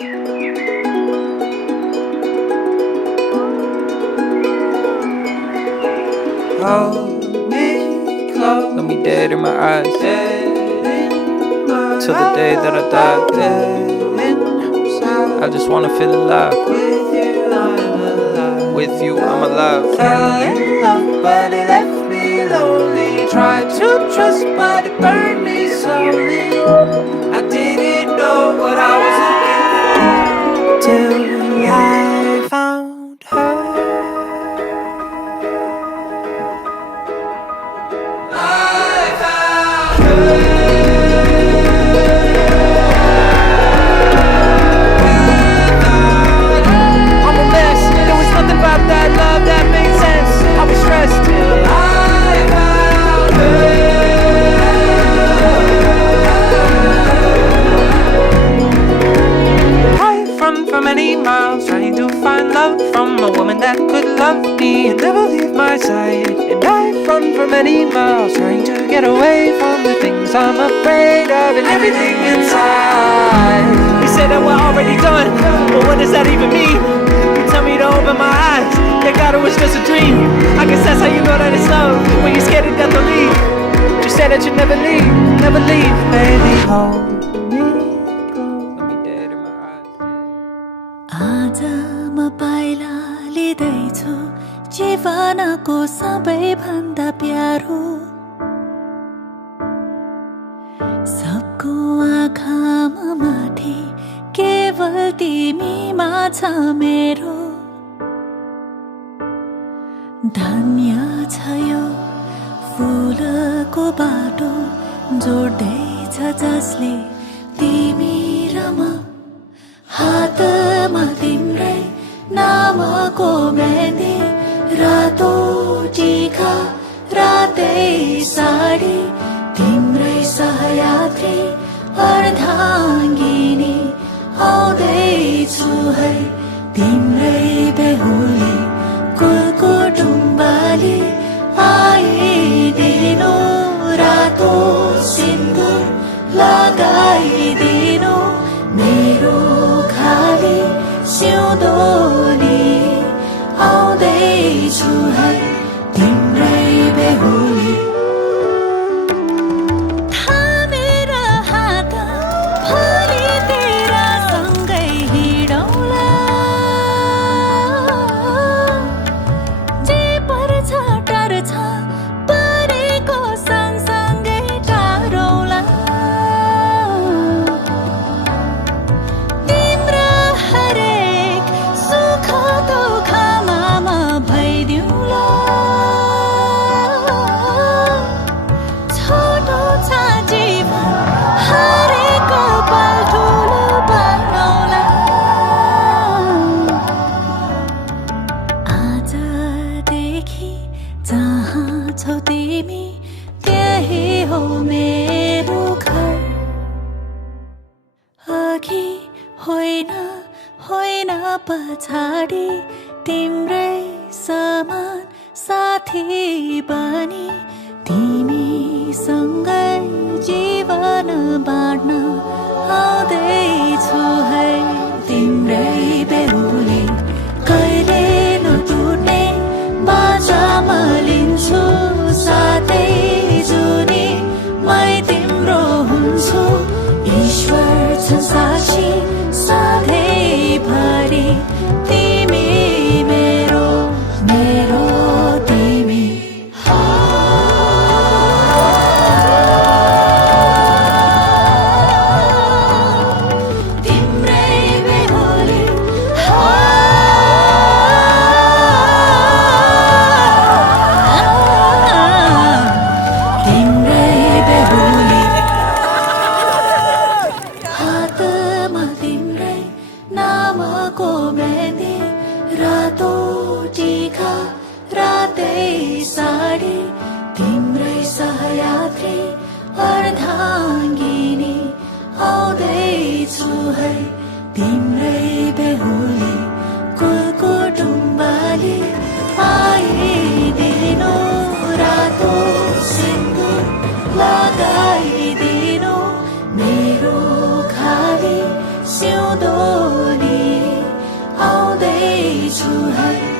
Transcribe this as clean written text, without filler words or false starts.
Hold me close. Look me dead in my eyes. Till the day that I die. I just wanna feel alive. With you, I'm alive. Fell in love, but it left me lonely. Tried to trust, but it burned me slowly. I didn't know what I was looking for till I found her. I found her. Many miles trying to find love from a woman that could love me and never leave my side. And I've run for many miles trying to get away from the things I'm afraid of and everything inside. You say that we're already done, but what does that even mean? You tell me to open my eyes, yeah, God, it was just a dream. I guess that's how you know that it's love, when you're scared to death to leave. You said that you'd never leave, baby, hold me. आज म पाइला लिँदैछु जीवनको सबैभन्दा प्यारो सबको आँखामा माथि केवल तिमीमा छ मेरो धन्य छ यो फुलको बाटो जोड्दैछ जसले तिमी र म हातमा तिम्रै नामको मेहन्दी रातो टीका रातै साडी तिम्रै सहयात्री अर्धाङ्गिनी आउँदैछु है तिम्रै बेहुली कुलकुटुम्बाली आइदिनु रातो सिन्दुर लगाइदिनु मेरो खाली सिउँदोली आउँदैछु है तिम्रै बेहुली थामेर हात भोलि तेरा सँगै हिँडौँला जे पर्छ टर्छ परेको सँगसँगै टारौँला तिमी त्यही हो मेरो घर अघि होइन होइन पछाडि तिम्रै समान साथी बनी तिमीसँगै जीवन बाँड्न आउँदैछु है तिम्रै बेहुली कहिले नटुट्ने बाचामा लिन्छु साथै जुनी मै तिम्रो हुन्छु ईश्वर छ साक्षी सधैँभरि तिमी मेरो मेरो तिमी तिम्रै बेहुली नामको मेहन्दी रातो टीका रातै साडी तिम्रै सहयात्री अर्धाङ्गिनी आउँदैछु है तिम्रै बेहुली कुलकुटुम्बाली आइदिनु रातो सिन्दुर लगाइदिनु मेरो खाली सिउँदो छु है